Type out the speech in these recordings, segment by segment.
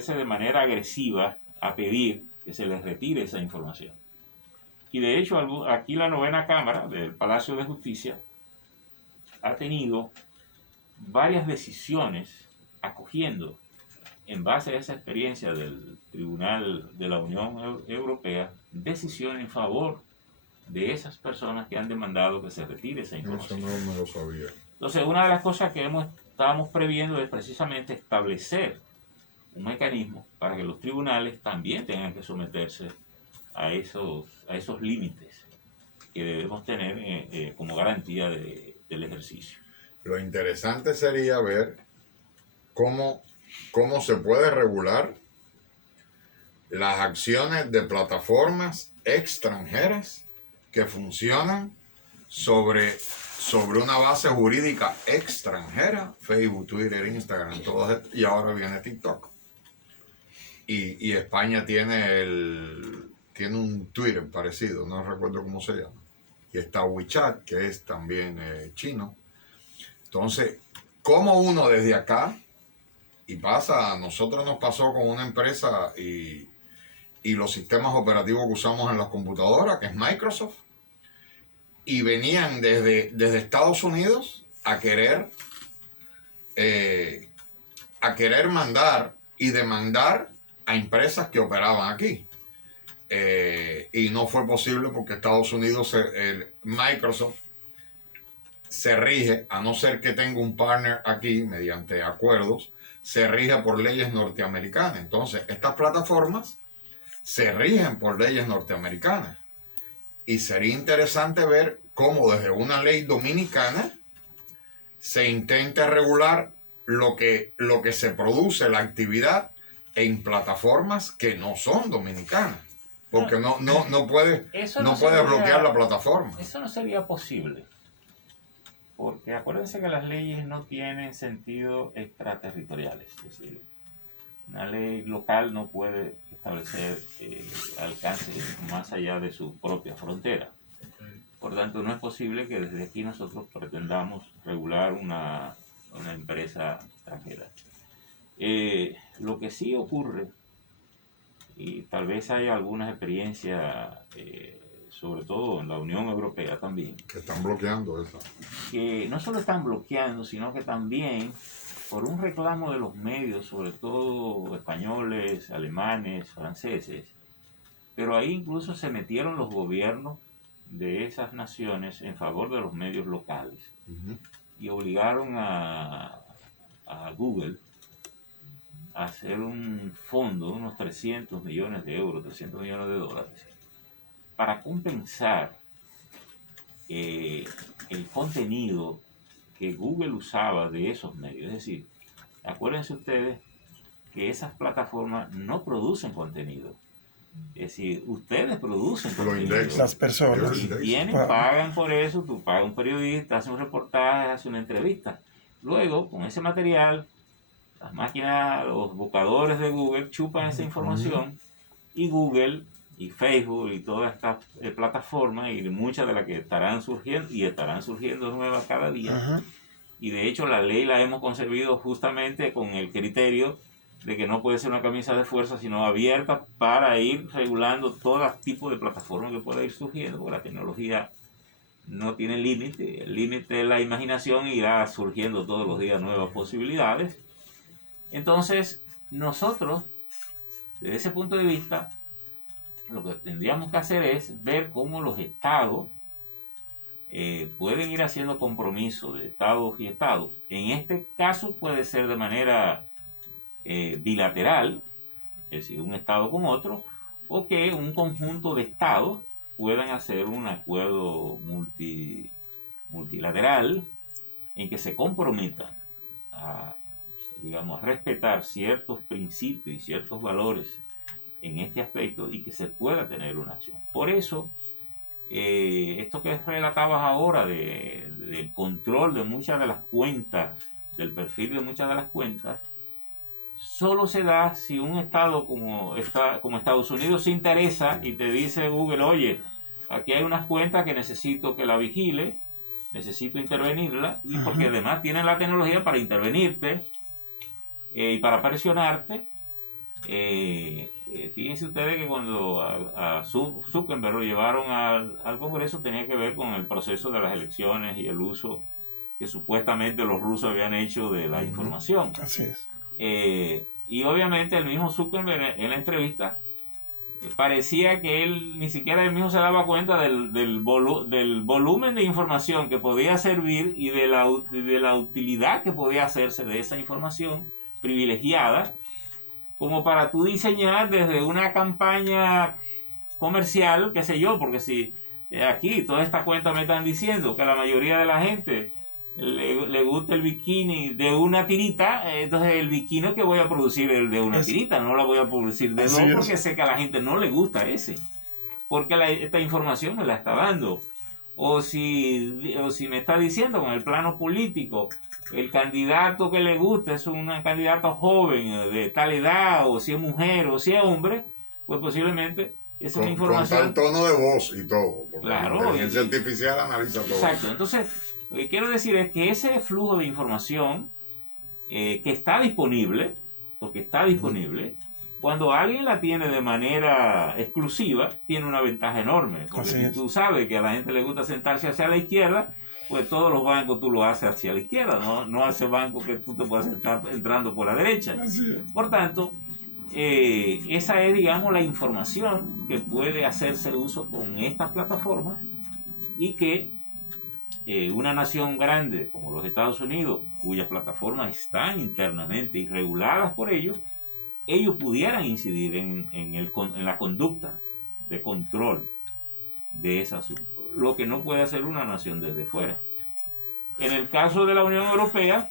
ponerse de manera agresiva a pedir que se les retire esa información. Y de hecho, aquí la novena Cámara del Palacio de Justicia ha tenido varias decisiones acogiendo, en base a esa experiencia del Tribunal de la Unión Europea, decisiones en favor de esas personas que han demandado que se retire esa información. Eso no me lo sabía. Entonces, una de las cosas que estábamos previendo es precisamente establecer un mecanismo para que los tribunales también tengan que someterse a esos límites que debemos tener como garantía del ejercicio. Lo interesante sería ver cómo se puede regular las acciones de plataformas extranjeras que funcionan sobre una base jurídica extranjera, Facebook, Twitter, Instagram, y ahora viene TikTok. Y España tiene un Twitter parecido, no recuerdo cómo se llama. Y está WeChat, que es también chino. Entonces, ¿cómo uno desde acá, a nosotros nos pasó con una empresa y los sistemas operativos que usamos en las computadoras, que es Microsoft, y venían desde Estados Unidos a querer mandar y demandar a empresas que operaban aquí. Y no fue posible porque Estados Unidos, Microsoft, se rige, a no ser que tenga un partner aquí mediante acuerdos, se rige por leyes norteamericanas. Entonces, estas plataformas se rigen por leyes norteamericanas. Y sería interesante ver cómo desde una ley dominicana se intenta regular lo que se produce, la actividad en plataformas que no son dominicanas. Porque no puede bloquear la plataforma. Eso no sería posible. Porque acuérdense que las leyes no tienen sentido extraterritoriales. Es decir, una ley local no puede establecer alcance más allá de su propia frontera. Por tanto, no es posible que desde aquí nosotros pretendamos regular una empresa extranjera. Lo que sí ocurre, y tal vez haya algunas experiencias, sobre todo en la Unión Europea también, que están bloqueando eso. Que no solo están bloqueando, sino que también por un reclamo de los medios, sobre todo españoles, alemanes, franceses, pero ahí incluso se metieron los gobiernos de esas naciones en favor de los medios locales. Y obligaron a Google a hacer un fondo, unos 300 millones de euros, 300 millones de dólares, para compensar el contenido que Google usaba de esos medios. Es decir, acuérdense ustedes que esas plataformas no producen contenido. Es decir, ustedes producen contenido. Las personas. Y pagan por eso, tú pagas un periodista, hace un reportaje, hace una entrevista. Luego, con ese material, las máquinas, los buscadores de Google chupan esa información y Google y Facebook y todas estas plataformas y muchas de las que estarán surgiendo nuevas cada día. Y de hecho la ley la hemos concebido justamente con el criterio de que no puede ser una camisa de fuerza, sino abierta para ir regulando todo tipo de plataformas que pueda ir surgiendo, porque la tecnología no tiene límite. El límite es la imaginación y irá surgiendo todos los días nuevas posibilidades. Entonces, nosotros, desde ese punto de vista, lo que tendríamos que hacer es ver cómo los estados pueden ir haciendo compromisos de estados y estados. En este caso puede ser de manera bilateral, es decir, un estado con otro, o que un conjunto de estados puedan hacer un acuerdo multilateral en que se comprometan a respetar ciertos principios y ciertos valores en este aspecto y que se pueda tener una acción. Por eso, esto que relatabas ahora del control de muchas de las cuentas, del perfil de muchas de las cuentas, solo se da si un estado como Estados Unidos se interesa y te dice Google, oye, aquí hay unas cuentas que necesito que la vigile, necesito intervenirla, y porque además tienen la tecnología para intervenirte y para presionarte, Fíjense ustedes que cuando a Zuckerberg lo llevaron al Congreso tenía que ver con el proceso de las elecciones y el uso que supuestamente los rusos habían hecho de la información. Así es. Y obviamente el mismo Zuckerberg en la entrevista parecía que él ni siquiera él mismo se daba cuenta del volumen de información que podía servir y de la utilidad que podía hacerse de esa información privilegiada, como para tú diseñar desde una campaña comercial, qué sé yo, porque si aquí toda esta cuenta me están diciendo que a la mayoría de la gente le gusta el bikini de una tirita, entonces el bikini que voy a producir es el de una tirita, no la voy a producir de dos porque sé que a la gente no le gusta ese, porque esta información me la está dando. O si me está diciendo con el plano político, el candidato que le gusta es un candidato joven de tal edad, o si es mujer o si es hombre, pues posiblemente esa información... Con tal tono de voz y todo, porque claro, la inteligencia artificial analiza todo. Exacto, entonces lo que quiero decir es que ese flujo de información que está disponible, porque está disponible, cuando alguien la tiene de manera exclusiva, tiene una ventaja enorme. Porque si tú sabes que a la gente le gusta sentarse hacia la izquierda, pues todos los bancos tú lo haces hacia la izquierda, no hace banco que tú te puedas sentar entrando por la derecha. Por tanto, esa es, digamos, la información que puede hacerse uso con estas plataformas y que una nación grande como los Estados Unidos, cuyas plataformas están internamente y reguladas por ellos pudieran incidir en la conducta de control de ese asunto, lo que no puede hacer una nación desde fuera. En el caso de la Unión Europea,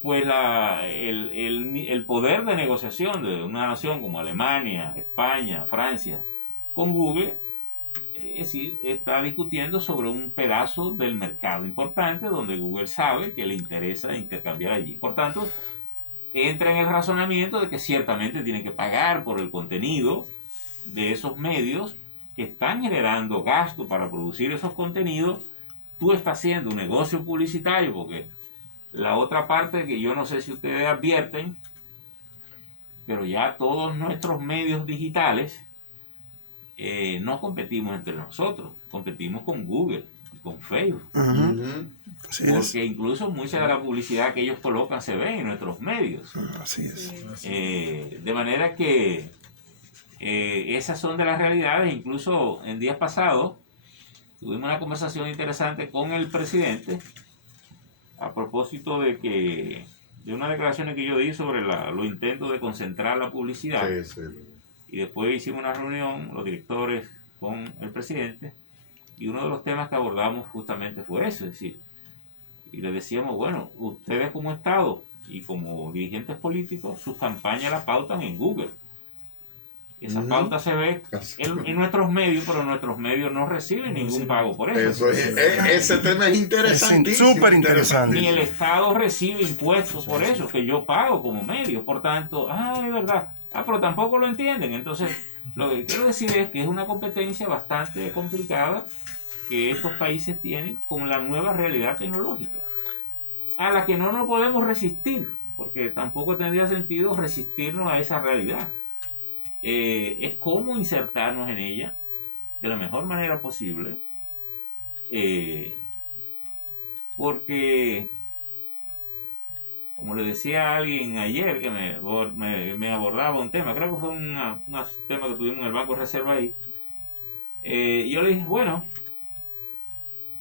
pues el poder de negociación de una nación como Alemania, España, Francia, con Google, es decir, está discutiendo sobre un pedazo del mercado importante donde Google sabe que le interesa intercambiar allí. Por tanto, entra en el razonamiento de que ciertamente tienen que pagar por el contenido de esos medios que están generando gasto para producir esos contenidos. Tú estás haciendo un negocio publicitario, porque la otra parte que yo no sé si ustedes advierten, pero ya todos nuestros medios digitales no competimos entre nosotros, competimos con Google, con Facebook. Porque incluso mucha de la publicidad que ellos colocan se ve en nuestros medios. Así es. De manera que esas son de las realidades. Incluso en días pasados tuvimos una conversación interesante con el presidente a propósito de unas declaraciones que yo di sobre los intentos de concentrar la publicidad. Y después hicimos una reunión, los directores con el presidente, y uno de los temas que abordamos justamente fue eso, es decir, y le decíamos, bueno, ustedes como Estado y como dirigentes políticos, sus campañas las pautan en Google. Esa pauta se ve en nuestros medios, pero nuestros medios no reciben ningún pago por eso. Ese tema es interesantísimo. Súper interesante. Ni el Estado recibe impuestos por eso, que yo pago como medio. Por tanto, es verdad. Pero tampoco lo entienden. Entonces, lo que quiero decir es que es una competencia bastante complicada que estos países tienen con la nueva realidad tecnológica, a la que no nos podemos resistir, porque tampoco tendría sentido resistirnos a esa realidad. Es cómo insertarnos en ella de la mejor manera posible, porque, como le decía a alguien ayer que me abordaba un tema, creo que fue un tema que tuvimos en el Banco de Reserva ahí, yo le dije, bueno,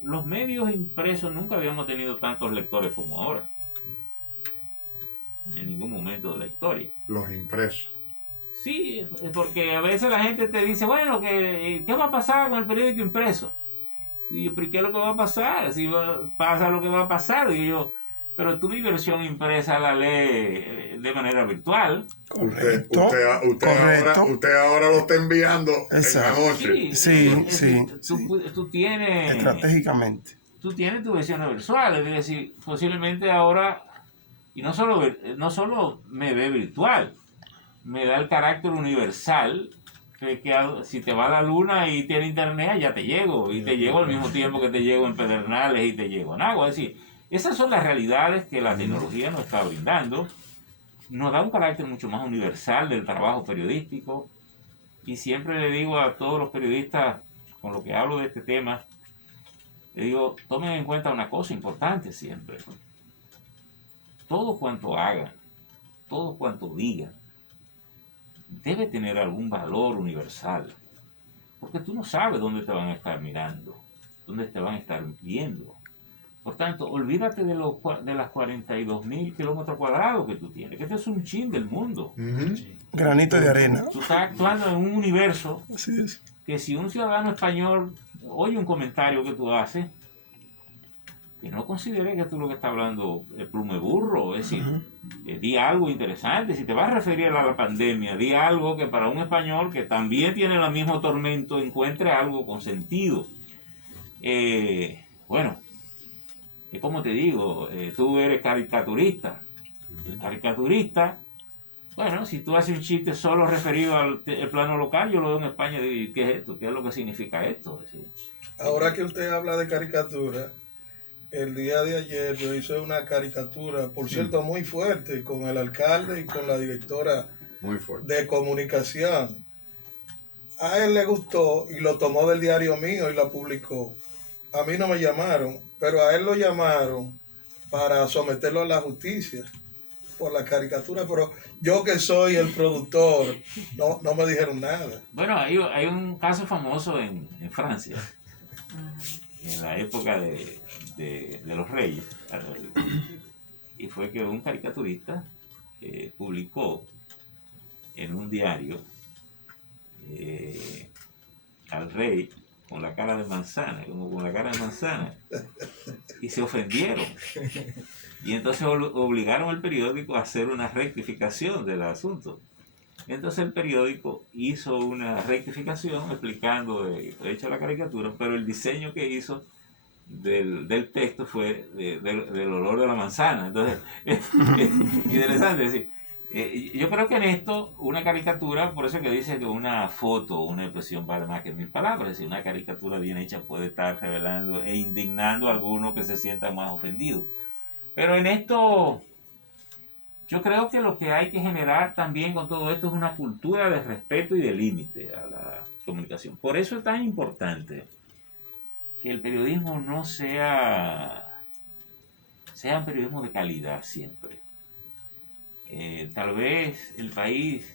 los medios impresos nunca habíamos tenido tantos lectores como ahora, en ningún momento de la historia. Los impresos. Sí, porque a veces la gente te dice, bueno, ¿qué va a pasar con el periódico impreso? Y yo, ¿pero qué es lo que va a pasar? Si pasa lo que va a pasar, digo yo, pero tú mi versión impresa la lees de manera virtual. Correcto. Usted ahora lo está enviando en la noche. Sí. Tú tienes... Estratégicamente. Tú tienes tu versión virtual, es decir, posiblemente ahora, y no solo me ve virtual, me da el carácter universal, que si te va a la luna y tiene internet, ya te llego, y te llego al mismo tiempo que te llego en Pedernales y te llego en agua. Es decir, esas son las realidades que la tecnología nos está brindando, nos da un carácter mucho más universal del trabajo periodístico. Y siempre le digo a todos los periodistas con los que hablo de este tema, le digo, tomen en cuenta una cosa importante siempre. Todo cuanto hagan, todo cuanto digan, debe tener algún valor universal. Porque tú no sabes dónde te van a estar mirando, dónde te van a estar viendo. Por tanto, olvídate de las 42.000 kilómetros cuadrados que tú tienes, que este es un chin del mundo. Granito de arena. Tú estás actuando en un universo Así es. que si un ciudadano español oye un comentario que tú haces, que no considere que tú lo que estás hablando es plume burro, es decir, di algo interesante. Si te vas a referir a la pandemia, di algo que para un español que también tiene el mismo tormento encuentre algo con sentido. Bueno, como te digo, tú eres caricaturista. El caricaturista, bueno, si tú haces un chiste solo referido al plano local, yo lo veo en España y digo, ¿qué es esto? ¿Qué es lo que significa esto? Es decir, Ahora que usted habla de caricatura, el día de ayer yo hice una caricatura, por cierto, muy fuerte, con el alcalde y con la directora Muy fuerte. de comunicación. A él le gustó y lo tomó del diario mío y la publicó. A mí no me llamaron, pero a él lo llamaron para someterlo a la justicia por la caricatura, pero yo que soy el productor, no me dijeron nada. bueno, hay un caso famoso en Francia, en la época de los reyes, y fue que un caricaturista publicó en un diario al rey con la cara de manzana, como con la cara de manzana, y se ofendieron. Y entonces obligaron al periódico a hacer una rectificación del asunto. Entonces el periódico hizo una rectificación explicando de hecho la caricatura, pero el diseño que hizo del texto fue del olor de la manzana. Entonces, es interesante decir. Yo creo que en esto, una caricatura, por eso que dice que una foto, una expresión vale más que 1000 palabras. Es decir, una caricatura bien hecha puede estar revelando e indignando a algunos que se sientan más ofendidos. Pero en esto, yo creo que lo que hay que generar también con todo esto es una cultura de respeto y de límite a la comunicación. Por eso es tan importante que el periodismo no sea un periodismo de calidad siempre. Tal vez el país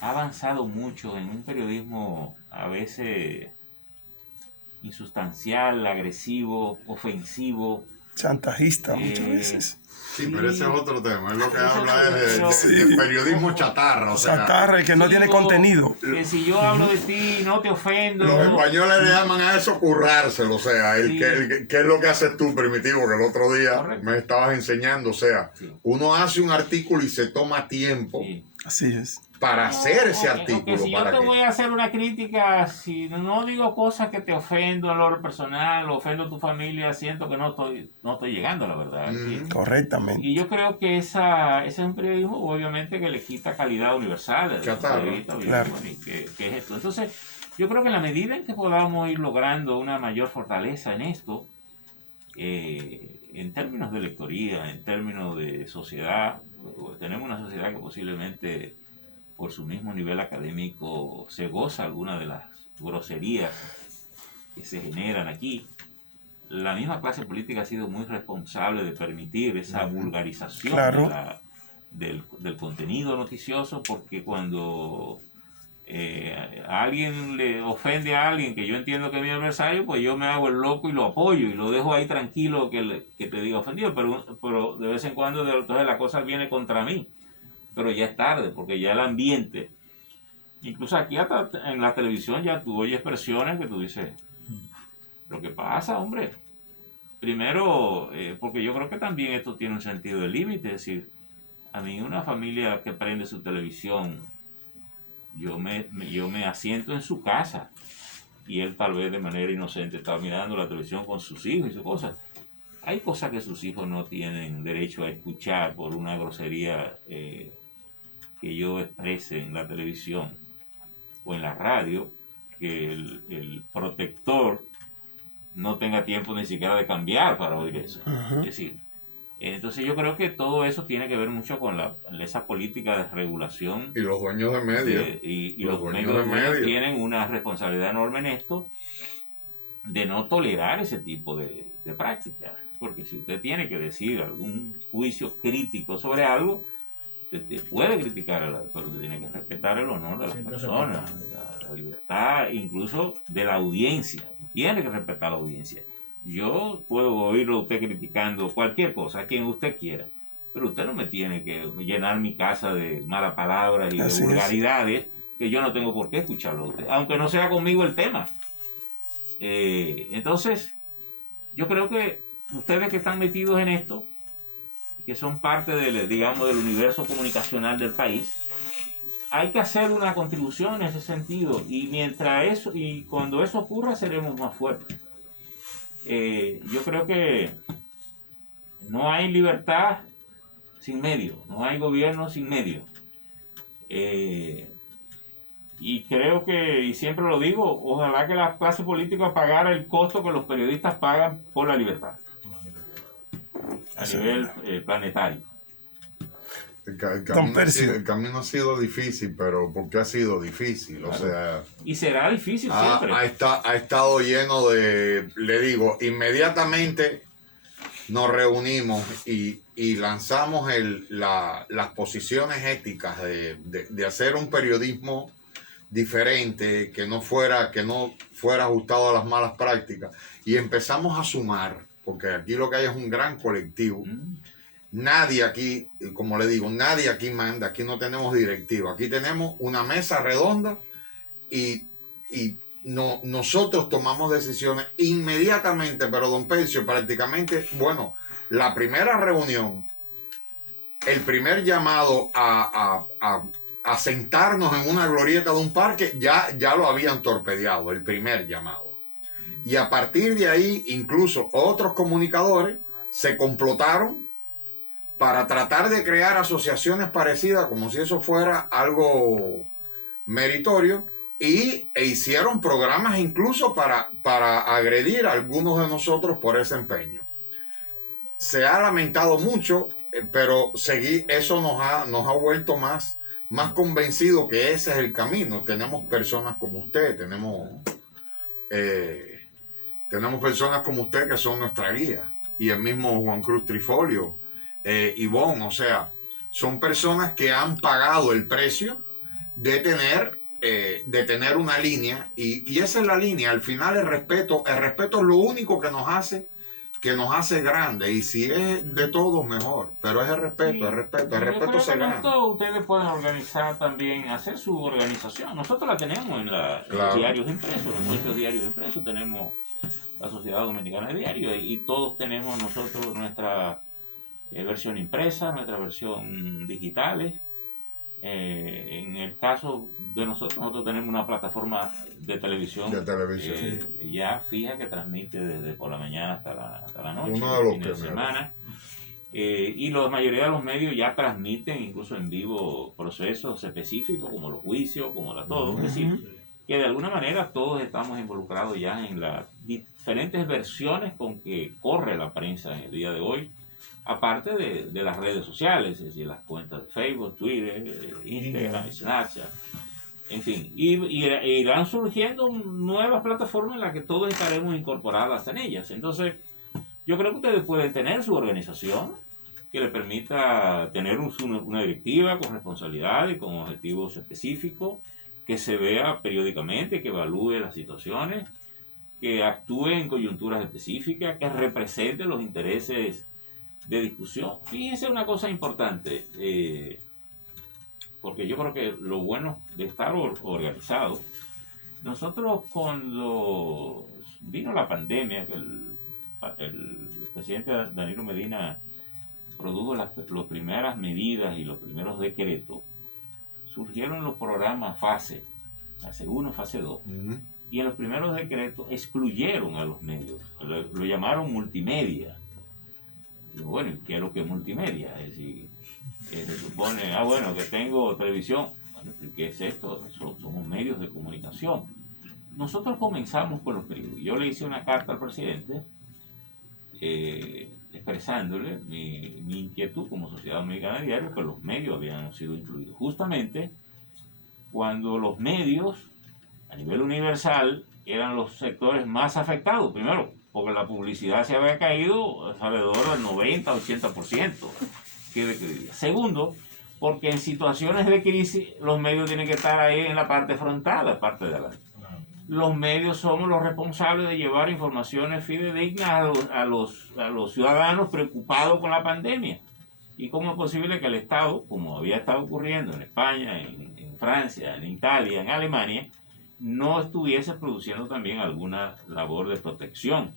ha avanzado mucho en un periodismo a veces insustancial, agresivo, ofensivo. Chantajista muchas veces. Sí, pero ese es otro tema. Es lo que habla pero- es de periodismo chatarra. O sea, Chatarra, el que no tiene contenido. Que si yo hablo de ti no te ofendo. los españoles le llaman a eso currárselo. O sea, Sí. ¿qué es lo que haces tú, Primitivo? Que el otro día Correcto. me estabas enseñando. O sea, Sí. uno hace un artículo y se toma tiempo Sí. Así es. para hacer ese O artículo. que si yo ¿Para te qué? voy a hacer una crítica, si no digo cosas que te ofendo en lo personal, ofendo a tu familia, siento que no estoy llegando a la verdad. ¿sí? Correctamente. Y yo creo que ese es un periodismo, obviamente, que le quita calidad universal. Desde el punto de vista, Claro. bueno, y que es esto. Entonces, yo creo que en la medida en que podamos ir logrando una mayor fortaleza en esto, en términos de lectoría, en términos de sociedad, tenemos una sociedad que posiblemente por su mismo nivel académico se goza alguna de las groserías que se generan aquí. La misma clase política ha sido muy responsable de permitir esa vulgarización Claro. del contenido noticioso, porque cuando alguien le ofende a alguien que yo entiendo que es mi adversario, pues yo me hago el loco y lo apoyo y lo dejo ahí tranquilo que te diga ofendido, pero de vez en cuando entonces la cosa viene contra mí. Pero ya es tarde, porque ya el ambiente, incluso aquí hasta en la televisión ya tú oyes expresiones que tú dices, lo que pasa, hombre, primero, porque yo creo que también esto tiene un sentido de límite, es decir, a mí una familia que prende su televisión, yo me asiento en su casa y él tal vez de manera inocente está mirando la televisión con sus hijos y sus cosas. Hay cosas que sus hijos no tienen derecho a escuchar por una grosería que yo exprese en la televisión o en la radio, que el protector no tenga tiempo ni siquiera de cambiar para oír eso. Es decir, Entonces yo creo que todo eso tiene que ver mucho con esa política de regulación Y los dueños de medios. y Los los dueños medios de medios. tienen una responsabilidad enorme en esto de no tolerar ese tipo de prácticas. Porque si usted tiene que decir algún juicio crítico sobre algo, usted puede criticar, pero usted tiene que respetar el honor de las personas, la libertad incluso de la audiencia. Tiene que respetar la audiencia. Yo puedo oírlo a usted criticando cualquier cosa, a quien usted quiera, pero usted no me tiene que llenar mi casa de malas palabras y Así de es. vulgaridades que yo no tengo por qué escucharlo a usted, aunque no sea conmigo el tema. Entonces, yo creo que ustedes que están metidos en esto, que son parte del, digamos, del universo comunicacional del país, hay que hacer una contribución en ese sentido, y mientras eso, y cuando eso ocurra, seremos más fuertes. Yo creo que no hay libertad sin medios, no hay gobierno sin medios. Y creo que, y siempre lo digo, ojalá que la clase política pagara el costo que los periodistas pagan por la libertad a Eso es nivel verdad. planetario. Don Percio. El camino ha sido difícil, pero ¿por qué ha sido difícil? O sea, Y será difícil ha siempre. estado lleno de, le digo, inmediatamente nos reunimos y lanzamos las posiciones éticas de hacer un periodismo diferente, que no fuera ajustado a las malas prácticas, y empezamos a sumar, porque aquí lo que hay es un gran colectivo. Nadie aquí, como le digo, nadie aquí manda, aquí no tenemos directiva, aquí tenemos una mesa redonda y nosotros tomamos decisiones inmediatamente, pero don Percio, prácticamente, bueno, la primera reunión, el primer llamado a sentarnos en una glorieta de un parque, ya lo habían torpedeado, el primer llamado. Y a partir de ahí, incluso otros comunicadores se complotaron para tratar de crear asociaciones parecidas, como si eso fuera algo meritorio, e hicieron programas incluso para agredir a algunos de nosotros por ese empeño. Se ha lamentado mucho, pero eso nos ha vuelto más convencidos que ese es el camino. Tenemos personas como usted, tenemos personas como usted que son nuestra guía, y el mismo Juan Cruz Trifolio, Ivonne, o sea, son personas que han pagado el precio de tener una línea, y esa es la línea. Al final el respeto es lo único que nos hace grande, y si es de todos mejor, pero es el respeto, el respeto se gana. Ustedes pueden organizar también, hacer su organización. Nosotros la tenemos en los diarios impresos, en muchos diarios impresos tenemos la Sociedad Dominicana de Diarios, y todos tenemos nosotros nuestra versión impresa, nuestra versión digitales. En el caso de nosotros tenemos una plataforma de televisión, ya fija, que transmite desde por la mañana hasta la noche, fin de semana. Y la mayoría de los medios ya transmiten incluso en vivo procesos específicos como los juicios, como todo. Es decir, que de alguna manera todos estamos involucrados ya en las diferentes versiones con que corre la prensa en el día de hoy, aparte de las redes sociales, es decir, las cuentas de Facebook, Twitter, Instagram, Snapchat, en fin, y irán surgiendo nuevas plataformas en las que todos estaremos incorporados en ellas. Entonces, yo creo que ustedes pueden tener su organización que le permita tener una directiva con responsabilidad y con objetivos específicos, que se vea periódicamente, que evalúe las situaciones, que actúe en coyunturas específicas, que represente los intereses de discusión. Fíjense una cosa importante, porque yo creo que lo bueno de estar organizado, nosotros cuando vino la pandemia, que el presidente Danilo Medina produjo las primeras medidas y los primeros decretos, surgieron los programas fase 1, fase 2, y en los primeros decretos excluyeron a los medios, lo llamaron multimedia. Y bueno, ¿qué es lo que es multimedia? Es decir, se supone, bueno, que tengo televisión. Bueno, ¿qué es esto? Somos medios de comunicación. Nosotros comenzamos con los periódicos. Yo le hice una carta al presidente expresándole mi inquietud como Sociedad Dominicana de Diario que los medios habían sido incluidos. Justamente cuando los medios a nivel universal eran los sectores más afectados. Primero, porque la publicidad se había caído alrededor del 90-80%. Segundo, porque en situaciones de crisis los medios tienen que estar ahí en la parte frontal, la parte de adelante. Los medios somos los responsables de llevar informaciones fidedignas a los ciudadanos preocupados con la pandemia. ¿Y cómo es posible que el Estado, como había estado ocurriendo en España, en Francia, en Italia, en Alemania, no estuviese produciendo también alguna labor de protección?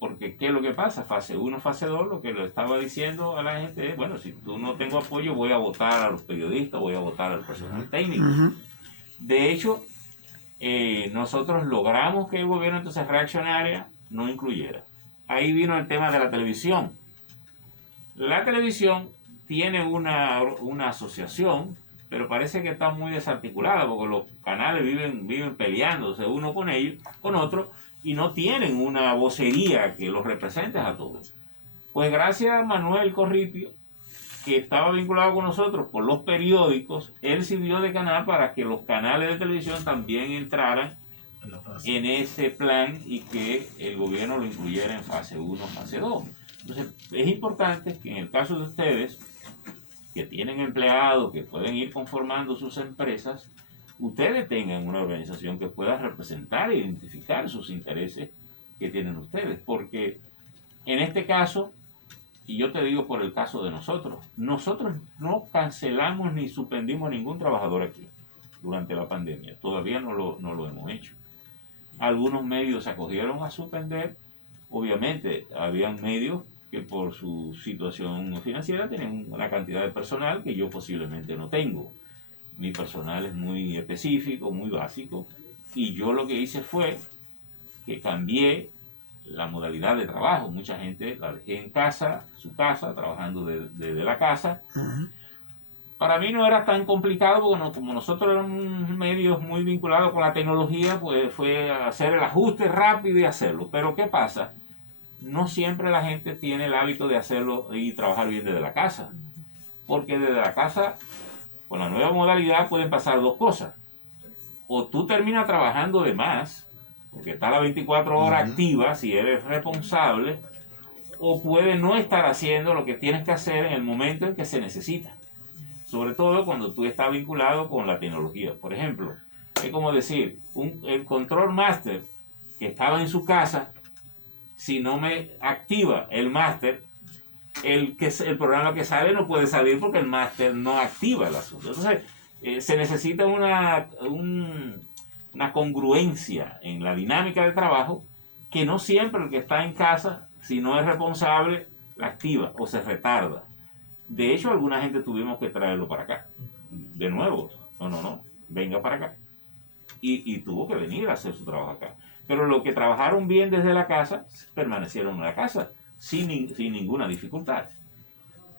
Porque, ¿qué es lo que pasa? Fase 1, fase 2, lo que le estaba diciendo a la gente es, bueno, si tú no tengo apoyo, voy a votar a los periodistas, voy a votar al personal técnico. De hecho, nosotros logramos que el gobierno entonces reaccionaria no incluyera. Ahí vino el tema de la televisión. La televisión tiene una asociación, pero parece que está muy desarticulada porque los canales viven peleándose uno con ellos, con otro, y no tienen una vocería que los represente a todos. Pues gracias a Manuel Corripio, que estaba vinculado con nosotros por los periódicos, él sirvió de canal para que los canales de televisión también entraran en ese plan y que el gobierno lo incluyera en fase 1, fase 2. Entonces, es importante que en el caso de ustedes, que tienen empleados, que pueden ir conformando sus empresas, ustedes tengan una organización que pueda representar e identificar sus intereses que tienen ustedes. Porque en este caso, y yo te digo por el caso de nosotros no cancelamos ni suspendimos ningún trabajador aquí durante la pandemia. Todavía no lo hemos hecho. Algunos medios se acogieron a suspender. Obviamente, habían medios que por su situación financiera tienen una cantidad de personal que yo posiblemente no tengo. Mi personal es muy específico, muy básico, y yo lo que hice fue que cambié la modalidad de trabajo. Mucha gente la dejé en casa, su casa, trabajando desde la casa. Para mí no era tan complicado, porque como nosotros éramos medios muy vinculados con la tecnología, pues fue hacer el ajuste rápido y hacerlo. Pero ¿qué pasa? No siempre la gente tiene el hábito de hacerlo y trabajar bien desde la casa. Porque desde la casa, con la nueva modalidad, pueden pasar dos cosas. O tú terminas trabajando de más, porque está las 24 horas activa si eres responsable, o puedes no estar haciendo lo que tienes que hacer en el momento en que se necesita. Sobre todo cuando tú estás vinculado con la tecnología. Por ejemplo, es como decir, el control master que estaba en su casa, si no me activa el máster, el programa que sale no puede salir porque el máster no activa el asunto. Entonces, se necesita una congruencia en la dinámica de trabajo que no siempre el que está en casa, si no es responsable, la activa o se retarda. De hecho, alguna gente tuvimos que traerlo para acá. De nuevo, no, venga para acá. Y tuvo que venir a hacer su trabajo acá. Pero los que trabajaron bien desde la casa, permanecieron en la casa, sin ninguna dificultad.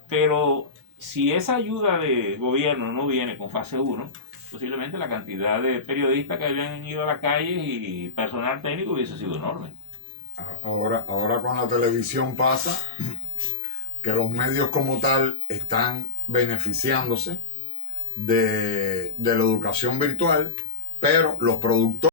Pero si esa ayuda de gobierno no viene con fase 1, posiblemente la cantidad de periodistas que habían ido a la calle y personal técnico hubiese sido enorme. Ahora con la televisión pasa que los medios como tal están beneficiándose de la educación virtual, pero los productores